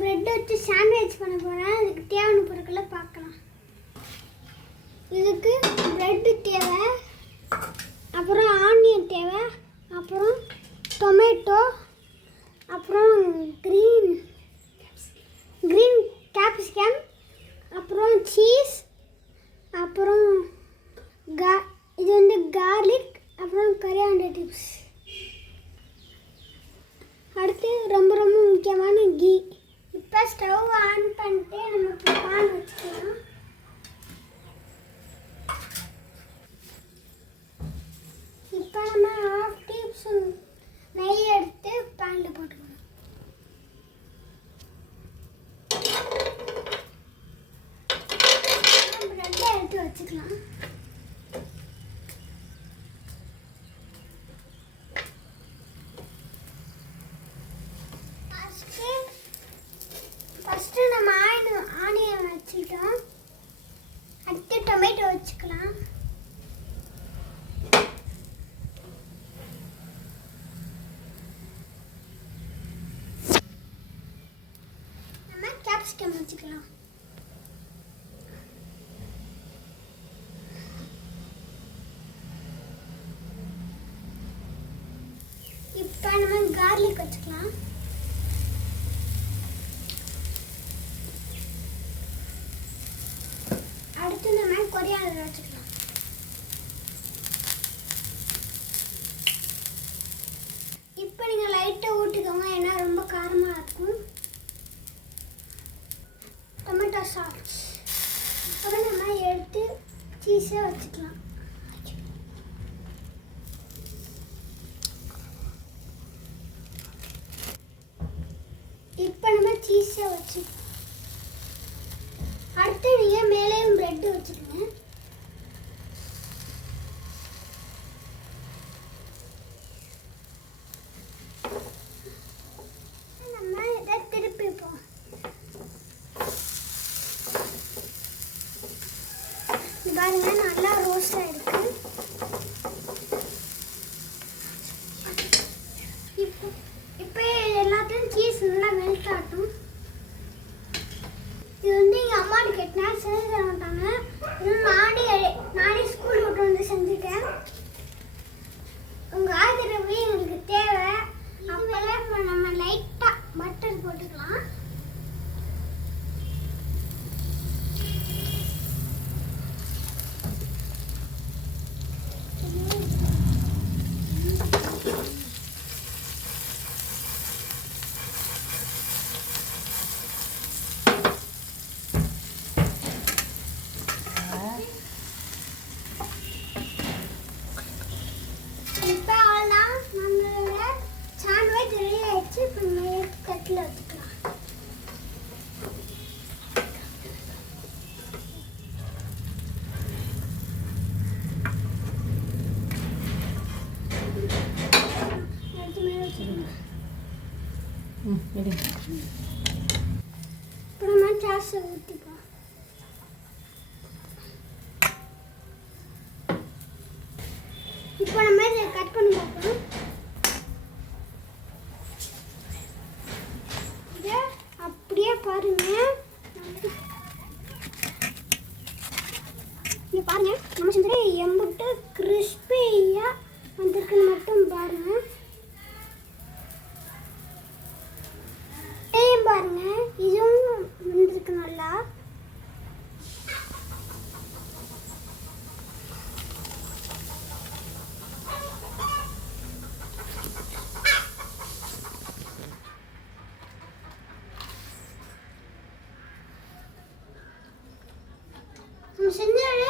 Bread வச்சு sandwich பண்ண போகிறேன். அதுக்கு தேவையான பொருட்களை பார்க்கலாம். இதுக்கு பிரெட்டு தேவை, அப்புறம் ஆனியன் தேவை, அப்புறம் டொமேட்டோ, அப்புறம் க்ரீன் கேப்சிகம், அப்புறம் சீஸ், அப்புறம் இது வந்து கார்லிக், அப்புறம் கரியாண்டர் டிப்ஸ். அடுத்து ரொம்ப ரொம்ப முக்கியமான கீ. இப்போ ஸ்டவ் ஆன் பண்ணிட்டு நமக்கு பான் வச்சுக்கலாம். இப்போ நம்ம 1/2 டீஸ்பூன் நெய் எடுத்து பேனில் போட்டுக்கலாம். ப்ரெட்டை எடுத்து வச்சுக்கலாம். ஃபஸ்ட்டு நம்ம ஆனியன் வச்சுக்கிட்டோம். அடுத்து டொமேட்டோ வச்சுக்கலாம். நம்ம கேப்சிகம் வச்சுக்கலாம். இப்போ நம்ம கார்லிக் வச்சுக்கலாம். அடுத்து நம்ம கொரியாண்டர் வச்சுக்கலாம். இப்போ நீங்கள் லைட்டாக ஊற்றிக்கோங்க, ஏன்னா ரொம்ப காரமாக இருக்கும். Tomato sauce. அப்புறம் நம்ம எடுத்து சீஸை வச்சுக்கலாம். இப்போ நம்ம சீஸை வச்சுக்கலாம். அடுத்து நீங்கள் மேலேயும் பிரெட் வச்சுக்கோங்க. நம்ம இதை திருப்பிப்போம். பாருங்க, நல்லா ரோஸ்ட் ஆயிருக்கு. இப்போ எல்லாத்தையும் சீஸ் நல்லா மெல்ட் ஆகட்டும். இது வந்து எங்கள் அம்மாவுக்கு கேட்டேன், செஞ்சு தர மாட்டாங்க. நானே ஸ்கூல் விட்டு வந்து செஞ்சுட்டேன். உங்கள் ஆதரவு எங்களுக்கு தேவை. அப்போதான் நம்ம லைட்டாக பட்டர் போட்டுக்கலாம். இப்போ அவ்வளோதான், நம்மளோட சாண்ட்விச் ரெடி ஆயிடுச்சு. இப்போ நம்ம தட்டில் வச்சுக்கலாம். இப்போ நம்ம சாஸை ஊற்றிப்போம். இப்போ நம்ம இதை கட் பண்ணி பார்ப்போம். இதை அப்படியே பாருங்க. இங்கே பாருங்க, நம்ம செஞ்சது எம்பிட்டு கிறிஸ்பியாக வந்திருக்குன்னு மட்டும் பாருங்க. பாருங்க, இதுவும் வந்திருக்கு நல்லா. நம்ம செஞ்சது